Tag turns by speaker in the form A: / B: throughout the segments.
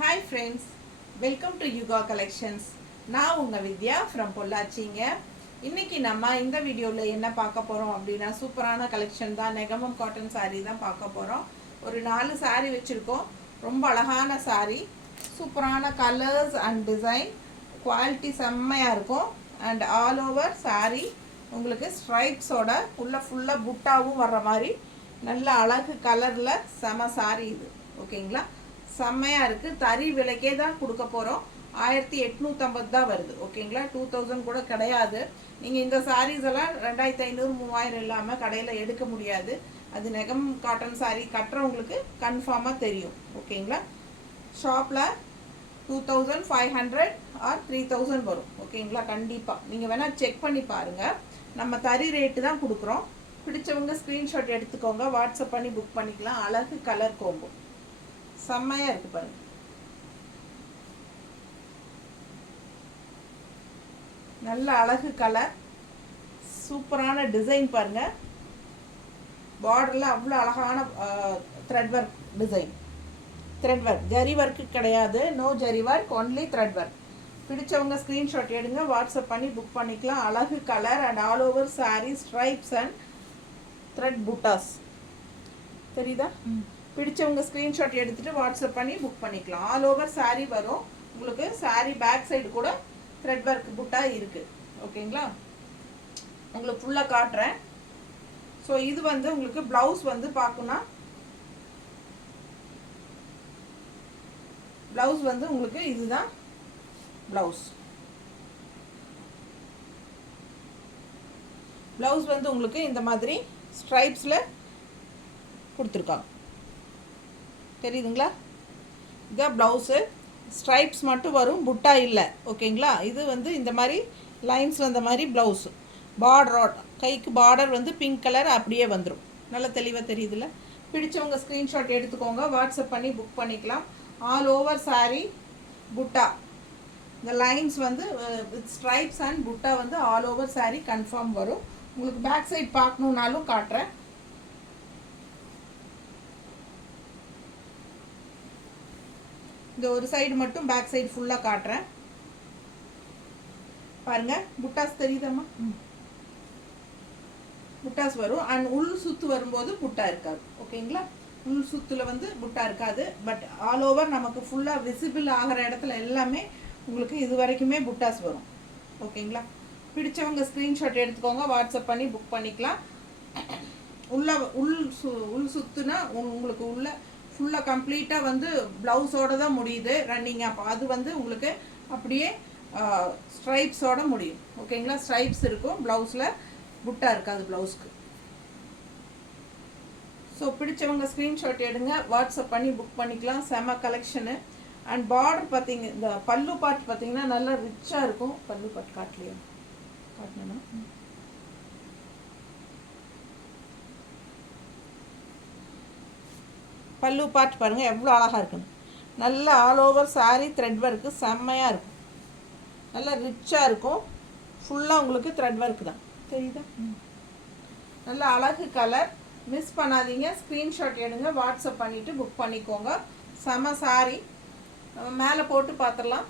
A: Hi friends welcome to Yuga collections நான் உங்கள் வித்யா from பொள்ளாச்சிங்க. இன்னைக்கு நம்ம இந்த வீடியோவில் என்ன பார்க்க போகிறோம் அப்படின்னா சூப்பரான கலெக்ஷன் தான். நெகமம் காட்டன் சாரீ தான் பார்க்க போகிறோம் ஒரு நாலு சாரீ வச்சுருக்கோம். ரொம்ப அழகான சாரீ சூப்பரான கலர்ஸ் அண்ட் டிசைன் குவாலிட்டி செம்மையாக இருக்கும். அண்ட் ஆல் ஓவர் சாரீ உங்களுக்கு ஸ்ட்ரைப்ஸோட ஃபுல்லாக ஃபுல்லாக புட்டாவும் வர்ற மாதிரி. நல்ல அழகு கலரில் செம சாரீ இது. ஓகேங்களா செம்மையாக இருக்குது தறி விலைக்கே தான் கொடுக்க போகிறோம் ஆயிரத்தி எட்நூற்றம்பது தான் வருது. ஓகேங்களா? டூ தௌசண்ட் கூட கிடையாது. நீங்கள் இந்த சாரீஸ் எல்லாம் ரெண்டாயிரத்தி ஐநூறு மூவாயிரம் இல்லாமல் கடையில் எடுக்க முடியாது. அது நெகம் காட்டன் சாரீ கட்டுறவங்களுக்கு கன்ஃபார்மாக தெரியும். ஓகேங்களா? ஷாப்பில் two thousand five hundred or three thousand வரும். ஓகேங்களா? கண்டிப்பாக நீங்கள் வேணால் செக் பண்ணி பாருங்கள் நம்ம தறி ரேட்டு தான் கொடுக்குறோம். பிடிச்சவங்க ஸ்க்ரீன்ஷாட் எடுத்துக்கோங்க. வாட்ஸ்அப் பண்ணி புக் பண்ணிக்கலாம். அழகு கலர் கோம்போ செம்மையாக இருக்குது பாருங்க. நல்ல அழகு கலர் சூப்பரான டிசைன் பாருங்கள் பார்டரில் அவ்வளோ அழகான thread work design thread work zari work கிடையாது. No zari work only thread work பிடிச்சவங்க ஸ்க்ரீன்ஷாட் எடுங்க. வாட்ஸ்அப் பண்ணி புக் பண்ணிக்கலாம். அழகு colour and all over saree stripes and thread புட்டாஸ் தெரியுதா? பிடிச்சவங்க ஸ்க்ரீன்ஷாட் எடுத்துட்டு வாட்ஸ்அப் பண்ணி புக் பண்ணிக்கலாம். ஆல் ஓவர் சாரீ வரும். உங்களுக்கு சாரீ பேக் சைடு கூட த்ரெட் ஒர்க் புட்டா இருக்கு. ஓகேங்களா உங்களுக்கு ஃபுல்லாக காட்டுறேன். ஸோ இது வந்து உங்களுக்கு ப்ளவுஸ் வந்து பார்க்கணும்னா ப்ளவுஸ் வந்து உங்களுக்கு இதுதான் ப்ளவுஸ் ப்ளவுஸ் வந்து உங்களுக்கு இந்த மாதிரி ஸ்ட்ரைப்ஸில் கொடுத்துருக்காங்க. தெரியுதுங்களா? இதான் ப்ளவுஸு ஸ்ட்ரைப்ஸ் மட்டும் வரும் புட்டா இல்லை. ஓகேங்களா? இது வந்து இந்த மாதிரி லைன்ஸ் வந்த மாதிரி ப்ளவுஸு பார்டரோட கைக்கு பார்டர் வந்து பிங்க் கலர் அப்படியே வந்துடும் நல்லா தெளிவாக தெரியுதுல்ல? பிடிச்சவங்க ஸ்க்ரீன்ஷாட் எடுத்துக்கோங்க. வாட்ஸ்அப் பண்ணி புக் பண்ணிக்கலாம். ஆல் ஓவர் சாரீ புட்டா. இந்த லைன்ஸ் வந்து வித் ஸ்ட்ரைப்ஸ் அண்ட் புட்டா வந்து ஆல் ஓவர் சாரீ கன்ஃபார்ம் வரும். உங்களுக்கு பேக் சைட் பார்க்கணுன்னாலும் காட்டுறேன். இந்த ஒரு சைடு மட்டும் பேக் சைடு ஃபுல்லாக காட்டுறேன். பாருங்க புட்டாஸ் தெரியுதாம்மா? புட்டாஸ் வரும். அண்ட் உள் சுத்து வரும்போது புட்டா இருக்காது. ஓகேங்களா உள் சுத்துல வந்து புட்டா இருக்காது. பட் ஆல் ஓவர் நமக்கு ஃபுல்லாக விசிபிள் ஆகிற இடத்துல எல்லாமே உங்களுக்கு இது வரைக்குமே புட்டாஸ் வரும். ஓகேங்களா பிடிச்சவங்க ஸ்க்ரீன்ஷாட் எடுத்துக்கோங்க. வாட்ஸ்அப் பண்ணி புக் பண்ணிக்கலாம். உள்ள உள் சு உள் சுத்துனா உங்களுக்கு உள்ள ஃபுல்லாக கம்ப்ளீட்டாக வந்து ப்ளவுஸோட தான் முடியுது ரன்னிங் அப்போ அது வந்து உங்களுக்கு அப்படியே ஸ்ட்ரைப்ஸோட முடியும். ஓகேங்களா ஸ்ட்ரைப்ஸ் இருக்கும். ப்ளவுஸில் புட்டாக இருக்காது ப்ளவுஸ்க்கு ஸோ பிடிச்சவங்க ஸ்க்ரீன்ஷாட் எடுங்க. வாட்ஸ்அப் பண்ணி புக் பண்ணிக்கலாம். செம கலெக்ஷனு அண்ட் பார்டர் பார்த்தீங்க இந்த பல்லு பாட் பார்த்தீங்கன்னா நல்லா ரிச்சாக இருக்கும். பல்லு பாட் காட்டலையா? காட்டணும்னா பல்லு பாட்டு பாருங்கள் எவ்வளோ அழகாக இருக்குன்னு. நல்ல all over saree thread work செம்மையாக இருக்கும். நல்லா ரிச்சாக இருக்கும். ஃபுல்லாக உங்களுக்கு த்ரெட் ஒர்க் தான். தெரியுதா? நல்ல அழகு கலர் மிஸ் பண்ணாதீங்க. ஸ்க்ரீன்ஷாட் எடுங்க. வாட்ஸ்அப் பண்ணிவிட்டு புக் பண்ணிக்கோங்க. செம சாரி நம்ம மேலே போட்டு பார்த்துடலாம்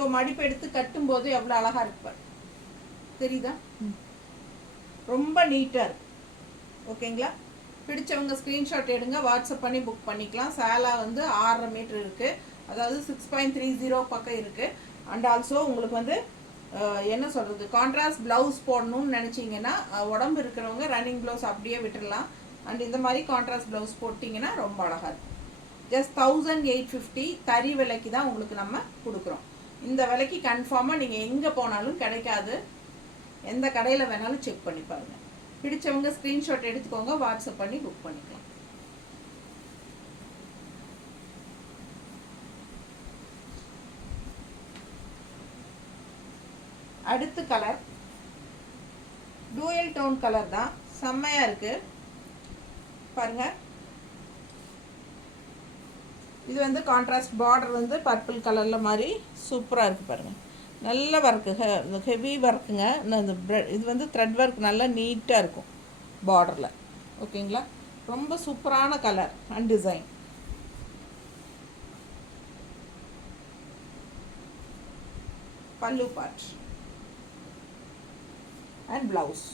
A: ஸோ மடிப்பு எடுத்து கட்டும்போது எவ்வளோ அழகாக இருப்பார் தெரியுதா? ரொம்ப நீட்டாக இருக்கு. ஓகேங்களா? பிடிச்சவங்க ஸ்க்ரீன்ஷாட் எடுங்க வாட்ஸ்அப் பண்ணி புக் பண்ணிக்கலாம். சேலா வந்து ஆறரை மீட்டர் இருக்குது அதாவது சிக்ஸ் பாயிண்ட் த்ரீ ஜீரோ பக்கம் இருக்குது அண்ட் ஆல்சோ உங்களுக்கு வந்து என்ன சொல்கிறது கான்ட்ராஸ்ட் ப்ளவுஸ் போடணும்னு நினச்சிங்கன்னா உடம்பு இருக்கிறவங்க ரன்னிங் ப்ளவுஸ் அப்படியே விட்டுறலாம். அண்ட் இந்த மாதிரி கான்ட்ராஸ்ட் ப்ளவுஸ் போட்டிங்கன்னா ரொம்ப அழகாக இருக்கும் ஜஸ்ட் தௌசண்ட் எயிட் ஃபிஃப்டி தறி விலைக்கு தான் உங்களுக்கு நம்ம கொடுக்குறோம். இந்த விலைக்கு கன்ஃபார்மாக நீங்கள் எங்கே போனாலும் கிடைக்காது. எந்த கடையில் வேணாலும் செக் பண்ணி பாருங்கள் பிடிச்சவங்க ஸ்க்ரீன்ஷாட் எடுத்துக்கோங்க வாட்ஸ்அப் பண்ணி புக் பண்ணிக்கலாம். அடுத்து கலர் டூயல் டோன் கலர் தான். செம்மையாக இருக்கு. பாருங்க. இது வந்து கான்ட்ராஸ்ட் பார்டர் வந்து பர்பிள் கலரில் மாதிரி சூப்பராக இருக்குது பாருங்கள் நல்ல ஒர்க்கு ஹெ இந்த ஹெவி ஒர்க்குங்க இந்த இது வந்து த்ரெட் ஒர்க் நல்லா நீட்டாக இருக்கும் பார்டரில் ஓகேங்களா ரொம்ப சூப்பரான கலர் அண்ட் டிசைன் பல்லு பாட் அண்ட் ப்ளவுஸ்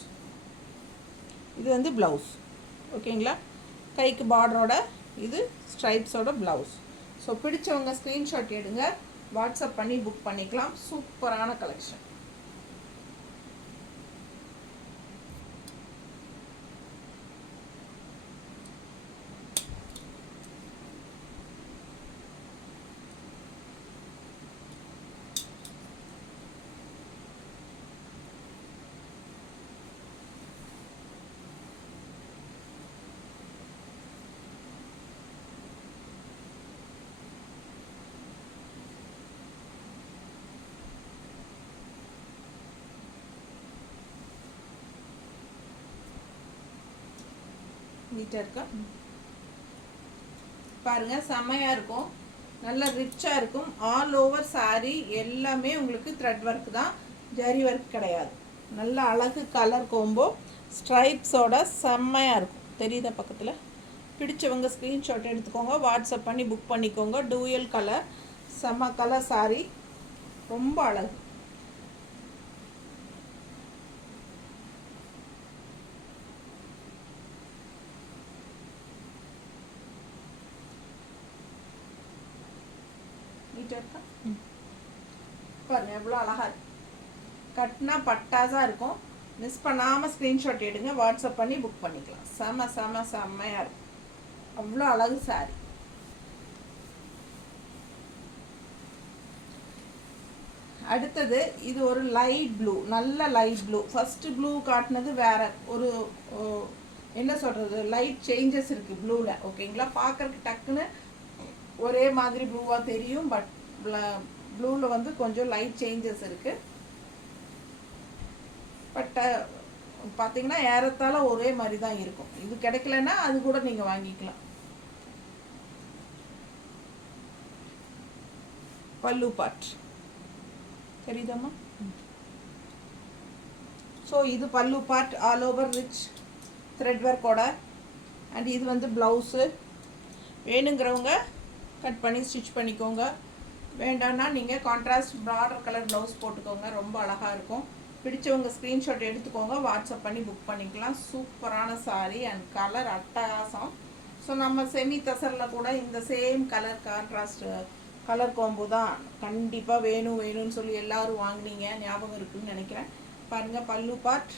A: இது வந்து ப்ளவுஸ் ஓகேங்களா கைக்கு பார்டரோட இது ஸ்ட்ரைப்ஸோட ப்ளவுஸ் ஸோ பிடிச்சவங்க ஸ்க்ரீன்ஷாட் எடுங்க. வாட்ஸ்அப் பண்ணி புக் பண்ணிக்கலாம். சூப்பரான கலெக்ஷன் நீட்டாக இருக்கா? பாருங்கள் செம்மையாக இருக்கும். நல்லா ரிச்சாக இருக்கும். ஆல் ஓவர் saree எல்லாமே உங்களுக்கு த்ரெட் ஒர்க் தான். ஜரி ஒர்க் கிடையாது. நல்ல அழகு கலர் கோம்போ ஸ்ட்ரைப்ஸோட செம்மையாக இருக்கும். தெரியுதா பக்கத்தில்? பிடிச்சவங்க ஸ்க்ரீன்ஷாட் எடுத்துக்கோங்க. வாட்ஸ்அப் பண்ணி புக் பண்ணிக்கோங்க. டூயல் கலர் செம்ம கலர் சாரீ ரொம்ப அழகு. இருக்கா பாருங்க எவ்வளோ அழகா இருக்கு. கட்டினா பட்டாஸாக இருக்கும். மிஸ் பண்ணாமல் ஸ்க்ரீன்ஷாட் எடுங்க வாட்ஸ்அப் பண்ணி புக் பண்ணிக்கலாம். செம செம செம்மையாக இருக்கும் அவ்வளோ அழகு சாரி அடுத்தது இது ஒரு லைட் ப்ளூ நல்ல லைட் ப்ளூ ஃபஸ்ட்டு ப்ளூ காட்டினது வேற ஒரு என்ன சொல்கிறது லைட் சேஞ்சஸ் இருக்குது ப்ளூவில் ஓகேங்களா பார்க்குறக்கு டக்குன்னு ஒரே மாதிரி ப்ளூவாக தெரியும் பட் ப்ளூவில் வந்து கொஞ்சம் லைட் சேஞ்சஸ் இருக்குது பட் பார்த்தீங்கன்னா ஏறத்தாழ ஒரே மாதிரி தான் இருக்கும். இது கிடைக்கலன்னா அது கூட நீங்கள் வாங்கிக்கலாம். பல்லு பாட் தெரியுதாம்மா? ஸோ இது பல்லு part all over rich thread ஒர்க்கோட and இது வந்து ப்ளவுஸு வேணுங்கிறவங்க கட் பண்ணி ஸ்டிச் பண்ணிக்கோங்க. வேண்டாம்னா நீங்கள் கான்ட்ராஸ்ட் ப்ராடர் கலர் ப்ளவுஸ் போட்டுக்கோங்க. ரொம்ப அழகாக இருக்கும். பிடிச்சவங்க ஸ்க்ரீன்ஷாட் எடுத்துக்கோங்க. வாட்ஸ்அப் பண்ணி புக் பண்ணிக்கலாம். சூப்பரான சாரீ அண்ட் கலர் அட்டகாசம். ஸோ நம்ம செமி தசரில் கூட இந்த சேம் கலர் கான்ட்ராஸ்ட் கலர் கோம்பு தான் கண்டிப்பாக வேணும் வேணும்னு சொல்லி எல்லோரும் வாங்குனீங்க. ஞாபகம் இருக்குன்னு நினைக்கிறேன். பாருங்க பல்லு பார்ட்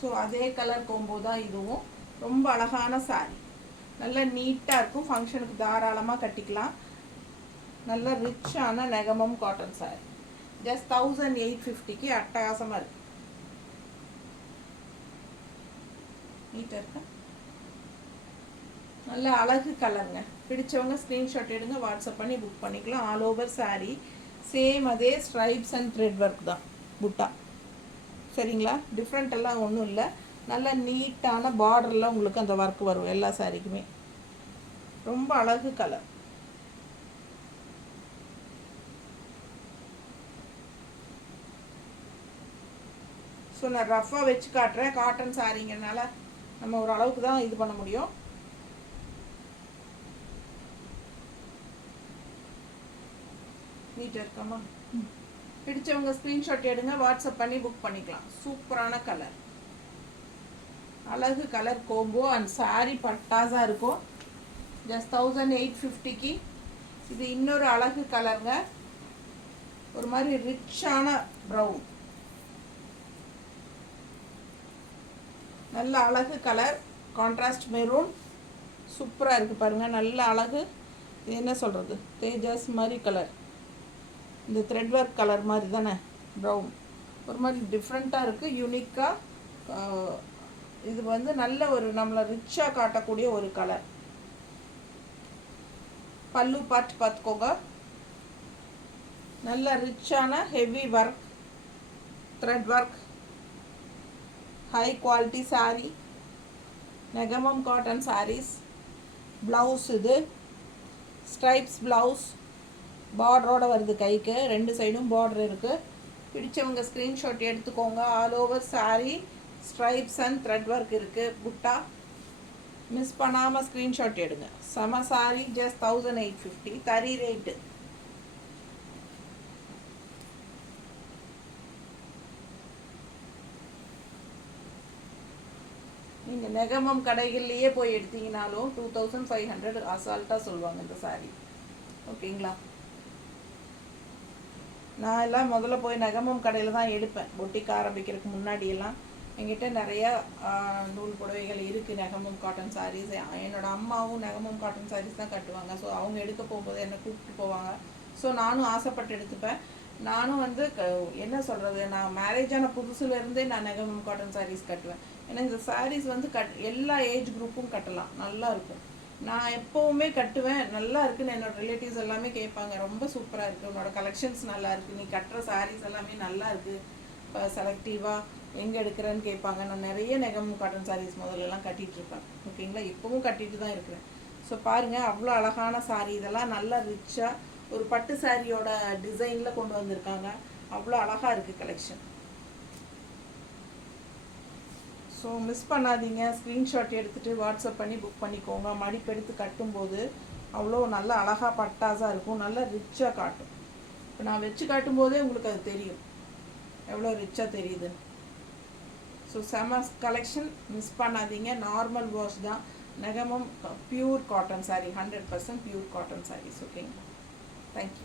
A: ஸோ அதே கலர் கோம்பு தான் இதுவும். ரொம்ப அழகான saree. நல்லா நீட்டாக இருக்கும். ஃபங்க்ஷனுக்கு தாராளமாக கட்டிக்கலாம். நல்ல ரிச்சான Negamam cotton saree just thousand eight ஃபிஃப்டிக்கு அட்டகாசமாக இருக்கு. நீட்டாக இருக்கா? நல்ல அழகு கலருங்க. பிடிச்சவங்க ஸ்க்ரீன்ஷாட் எடுங்க வாட்ஸ்அப் பண்ணி புக் பண்ணிக்கலாம். All over saree. சேம் அதே ஸ்ட்ரைப்ஸ் அண்ட் த்ரெட் ஒர்க் தான். புட்டா. சரிங்களா? டிஃப்ரெண்ட் எல்லாம் ஒன்றும் இல்லை. நல்ல நீட்டான பார்டரில் உங்களுக்கு அந்த ஒர்க் வரும் எல்லா சாரிக்குமே ரொம்ப அழகு கலர் ஸோ நான் ரஃப்பாக வச்சு காட்டுறேன். காட்டன் சாரிங்கிறனால நம்ம ஒரு அளவுக்கு தான் இது பண்ண முடியும். நீட்டாக இருக்காமா பிடிச்சவங்க ஸ்க்ரீன்ஷாட் எடுங்க. வாட்ஸ்அப் பண்ணி புக் பண்ணிக்கலாம். சூப்பரான கலர் அழகு கலர் கோம்போ அண்ட் சாரி பட்டாசாக இருக்கும். ஜஸ்ட் தௌசண்ட் எயிட் ஃபிஃப்டிக்கு இது இன்னொரு அழகு கலருங்க. ஒரு மாதிரி ரிச்சான ப்ரௌன் நல்ல அழகு கலர். கான்ட்ராஸ்ட் மெரூன் சூப்பராக இருக்குது பாருங்கள் நல்ல அழகு. இது என்ன சொல்கிறது தேஜாஸ் மாதிரி கலர் இந்த த்ரெட் ஒர்க் கலர் மாதிரி தானே? ப்ரௌன் ஒரு மாதிரி டிஃப்ரெண்ட்டாக இருக்குது யூனிக்காக இது வந்து நல்ல ஒரு நம்மளை ரிச்சாக காட்டக்கூடிய ஒரு கலர் பல்லு பார்ட் பார்த்துக்கோங்க. நல்ல ரிச்சான heavy work thread work high quality sari Negamam cotton saris blouse இது ஸ்ட்ரைப்ஸ் ப்ளவுஸ் பார்டரோட வருது கைக்கு. ரெண்டு சைடும் பார்டர் இருக்குது பிடிச்சவங்க ஸ்க்ரீன்ஷாட் எடுத்துக்கோங்க. All over sari stripes and thread work இருக்குது புட்டா? மிஸ் பண்ணாமல் ஸ்க்ரீன்ஷாட் எடுங்க. செம sari just thousand eight fifty தறி ரேட்டு நீங்கள் நெகமம் கடைகள்லேயே போய் எடுத்தீங்கனாலும் டூ தௌசண்ட் ஃபைவ் ஹண்ட்ரட் அசால்ட்டாக சொல்லுவாங்க இந்த சாரி ஓகேங்களா? நான் எல்லாம் முதல்ல போய் நெகமம் கடையில் தான் எடுப்பேன். பொட்டிக்கு ஆரம்பிக்கிறதுக்கு முன்னாடியெல்லாம். என்கிட்ட நிறைய நூல் புடவைகள் இருக்குது நெகமும் காட்டன் சாரீஸ் என்னோட அம்மாவும் நெகமும் காட்டன் சாரீஸ் தான் கட்டுவாங்க. ஸோ அவங்க எடுக்க போகும்போது என்னை கூப்பிட்டு போவாங்க. ஸோ நானும் ஆசைப்பட்டு எடுத்துப்பேன். நானும் வந்து க என்ன சொல்கிறது நான் மேரேஜ் ஆன புதுசுலேருந்தே நான் நெகமும் காட்டன் சாரீஸ் கட்டுவேன். ஏன்னா இந்த சாரீஸ் வந்து கட் எல்லா ஏஜ் குரூப்பும் கட்டலாம். நல்லா இருக்கும். நான் எப்போவுமே கட்டுவேன். நல்லா இருக்குன்னு என்னோட ரிலேட்டிவ்ஸ் எல்லாமே கேட்பாங்க. ரொம்ப சூப்பராக இருக்குது உன்னோட கலெக்ஷன்ஸ் நல்லா இருக்குது நீ கட்டுற சாரீஸ் எல்லாமே நல்லா இருக்குது செலக்டிவாக எங்கே எடுக்கிறேன்னு கேட்பாங்க. நான் நிறைய நெகம் காட்டன் சாரீஸ் முதல்லலாம் கட்டிகிட்ருப்பேன் இருப்பேன் ஓகேங்களா இப்போவும் கட்டிட்டு தான் இருக்கிறேன். ஸோ பாருங்கள் அவ்வளோ அழகான சாரீ இதெல்லாம் நல்லா ரிச்சாக ஒரு பட்டு சாரியோட டிசைனில் கொண்டு வந்திருக்காங்க. அவ்வளோ அழகாக இருக்குது கலெக்ஷன் ஸோ மிஸ் பண்ணாதீங்க. ஸ்க்ரீன்ஷாட் எடுத்துகிட்டு வாட்ஸ்அப் பண்ணி புக் பண்ணிக்கோங்க. மடிப்பெடுத்து கட்டும்போது அவ்வளோ நல்ல அழகாக பட்டாஸாக இருக்கும். நல்லா ரிச்சாக காட்டும். இப்போ நான் வச்சு காட்டும்போதே உங்களுக்கு அது தெரியும். எவ்வளோ ரிச்சாக தெரியுது. ஸோ செம கலெக்ஷன் மிஸ் பண்ணாதீங்க. நார்மல் வாஷ் தான். நெகமும் pure cotton sari hundred percent pure cotton saris ஓகேங்களா தேங்க்யூ